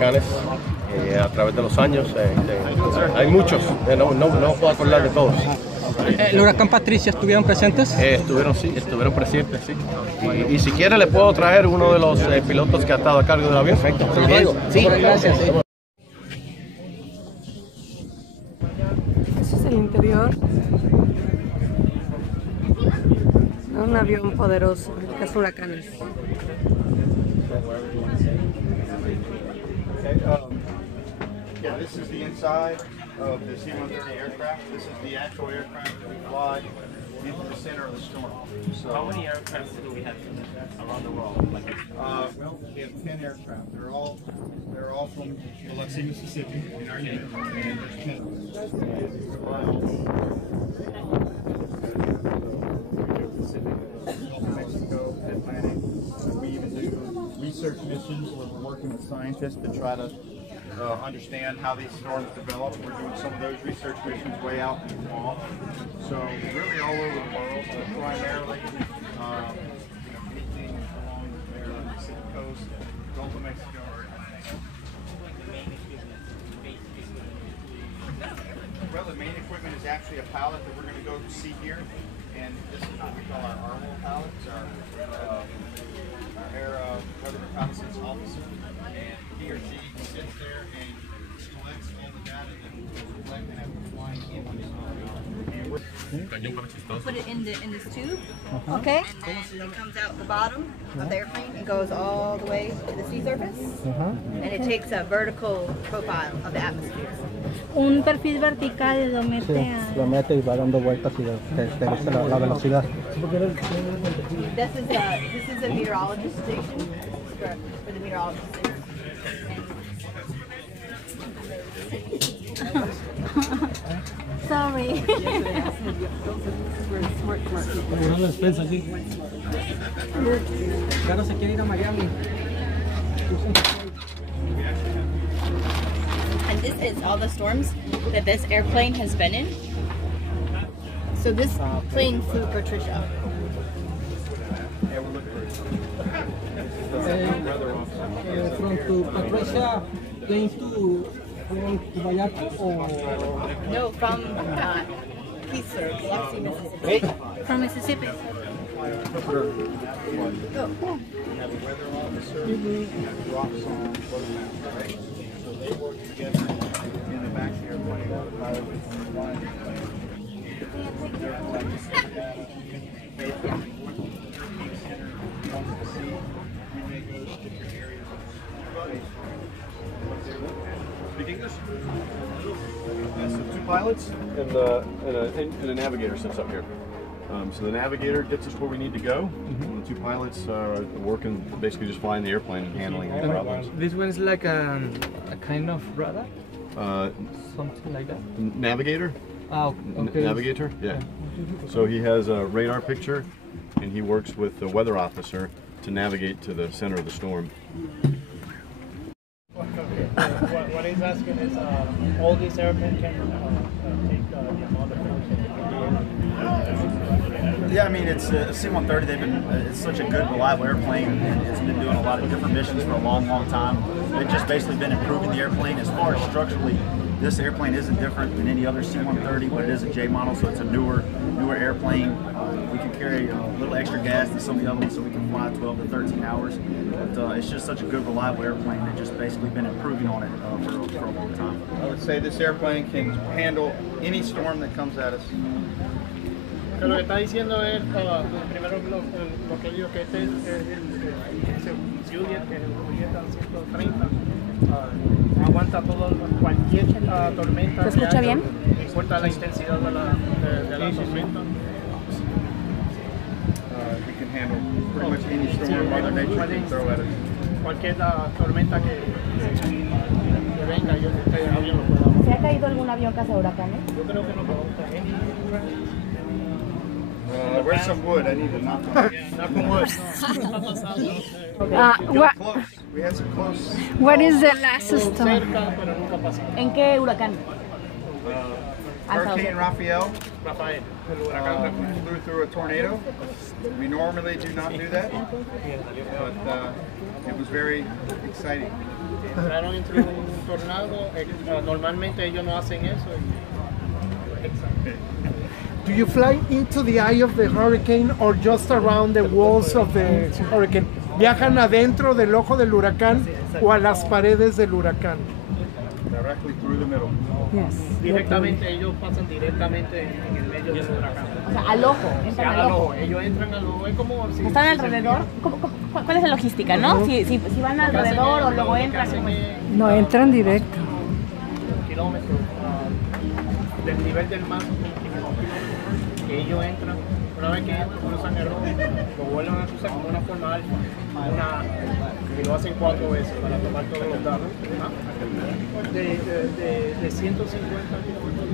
huracanes a través de los años. Hay muchos, no puedo acordar de todos. ¿El huracán Patricia estuvieron presentes? Estuvieron presentes, sí. Y si quiere le puedo traer uno de los pilotos que ha estado a cargo del avión. Perfecto. Sí, gracias. Ese es el interior de un avión poderoso, el cazahuracanes. Yeah, this is the inside of the C-130 aircraft. This is the actual aircraft that we fly into the center of the storm. So, how many aircraft do we have around the world? well, we have 10 aircraft. They're all from Biloxi, Mississippi, in our unit, and there's 10 of them. Gulf of Mexico, Atlantic. We even do research missions where we're working with scientists to try to understand how these storms develop. We're doing some of those research missions way out in the fall. So really all over the world, primarily anything along the Pacific coast, Gulf of Mexico, or Atlantic. Well, the main equipment is actually a pallet that we're going to go see here, and this is what we call our RWO pallet. It's our air weather reconnaissance officer, and he or she sits there and collects all the data that we're collecting after flying in on this Put it in this tube, okay? And then it comes out the bottom of the airplane and goes all the way to the sea surface. And it takes a vertical profile of the atmosphere. Un perfil vertical y lo mete a... Lo mete y va dando vueltas y te la velocidad. This is a meteorologist station for the meteorologist station. Sorry. Una despensa aquí. Claro, se quiere ir a Miami. And this is all the storms that this airplane has been in. So this plane flew Patricia. From to Patricia, going to Puerto Vallarta or... No, from Keeser, Biloxi, Mississippi. From Mississippi. We have a weather officer and rocks on both maps, right? So they work together in the back here, pointing out the pilot and flying the plane. They're collecting data. Based on what the European Center wants to see, we may go to different areas of space what they're looking at. Speak English? So two pilots and a navigator sits up here. So the navigator gets us where we need to go. And the two pilots are working, basically just flying the airplane and handling any problems. This one is like a kind of radar? Something like that? Navigator? Oh, okay. Navigator? Yeah. So he has a radar picture and he works with the weather officer to navigate to the center of the storm. What he's asking is, all these airplanes can take the amount of Yeah, I mean, it's a C-130. It's such a good, reliable airplane. It's been doing a lot of different missions for a long, long time. They've just basically been improving the airplane. As far as structurally, this airplane isn't different than any other C-130, but it is a J model, so it's a newer airplane. We can carry a little extra gas than some of the other ones, so we can fly 12 to 13 hours. But it's just such a good, reliable airplane. They've just basically been improving on it for a long time. I would say this airplane can handle any storm that comes at us. Lo que está diciendo es, primero lo que digo, que este es el Juliet, que es el Julieta 130, aguanta cualquier tormenta. ¿Se escucha bien? No importa la intensidad de la tormenta. We can handle pretty much any storm Mother Nature can throw at us. Cualquier tormenta que venga, este avión lo pueda. ¿Se ha caído algún avión cazahuracanes? Yo creo que no, pero Where's some wood? I need to knock on. knock on wood. We had some close. What is the last storm? Cerca, pero nunca pasó. ¿En qué huracán? Hurricane Rafael Rafael, el huracán flew through a tornado. We normally do not do that, but it was very exciting. entraron entre un tornado. Normalmente ellos no hacen eso. Do you fly into the eye of the hurricane or just around the walls of the hurricane? ¿Viajan adentro del ojo del huracán o a las paredes del huracán? Directly through the middle. Yes. Directamente, ellos pasan directamente en el medio del huracán. O sea, al ojo, entran al ojo. Ellos entran al ojo, es como si... ¿Están alrededor? ¿Cuál es la logística, no? Si van alrededor o luego entran. No, entran directo. Kilómetros del nivel del mar, que ellos entran, una vez que entran, cruzan el ojo, lo vuelven a cruzar con una forma alfa, y lo hacen 4 veces para tomar todos los datos. De 150 kilómetros.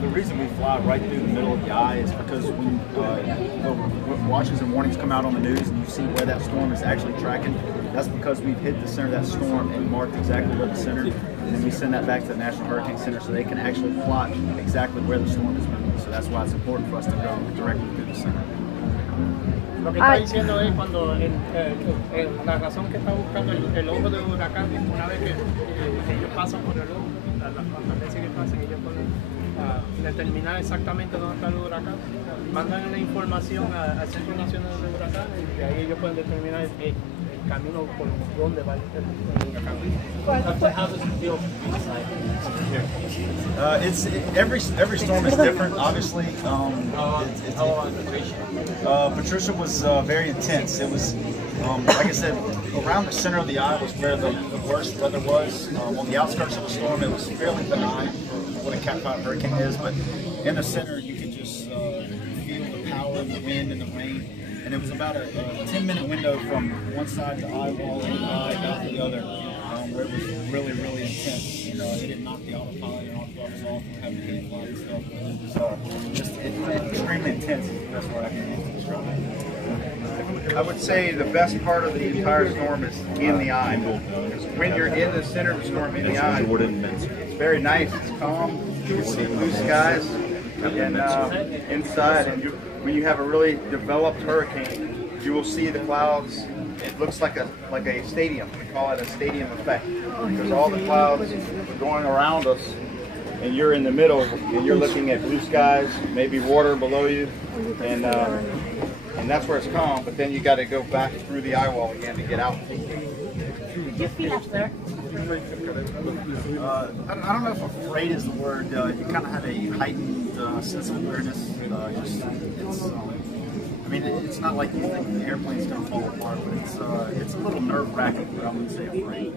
The reason we fly right through the middle of the eye is because when the watches and warnings come out on the news and you see where that storm is actually tracking, that's because we've hit the center of that storm and marked exactly where the center, and then we send that back to the National Hurricane Center so they can actually plot exactly where the storm is moving. So that's why it's important for us to go directly through the center. Lo que está diciendo es cuando la razón que está buscando el ojo del huracán, una vez que ellos pasan por el ojo, las veces que pasan, ellos pueden determinar exactamente dónde está el huracán, mandan la información al Centro Nacional de Huracanes y de ahí ellos pueden determinar el camino por dónde va el huracán. How does it feel? Every storm is different, obviously. Patricia was very intense. It was, like I said, around the center of the eye was where the worst weather was. On the outskirts of the storm, it was fairly benign for what a Cat 5 hurricane is, but in the center, you could just feel the power and the wind and the rain. And it was about a 10-minute window from one side of the eye wall and the eye out the other, where it was really, really intense. You know, it didn't knock the autopilot and autopilot off and having to fly and stuff. It was just extremely intense. That's what I can describe it. I would say the best part of the entire storm is in the eye. Because when you're in the center of the storm in the eye, it's very nice, it's calm, you can see blue skies, and inside, and when you have a really developed hurricane, you will see the clouds. It looks like a stadium. We call it a stadium effect. Because all the clouds are going around us, and you're in the middle, and you're looking at blue skies, maybe water below you, and that's where it's calm. But then you got to go back through the eye wall again to get out. Did you feel after? I don't know if afraid is the word. You kind of had a heightened sense of awareness. I mean, it's not like you think the airplane's going to fall apart, but it's a little nerve-wracking, but I wouldn't say afraid.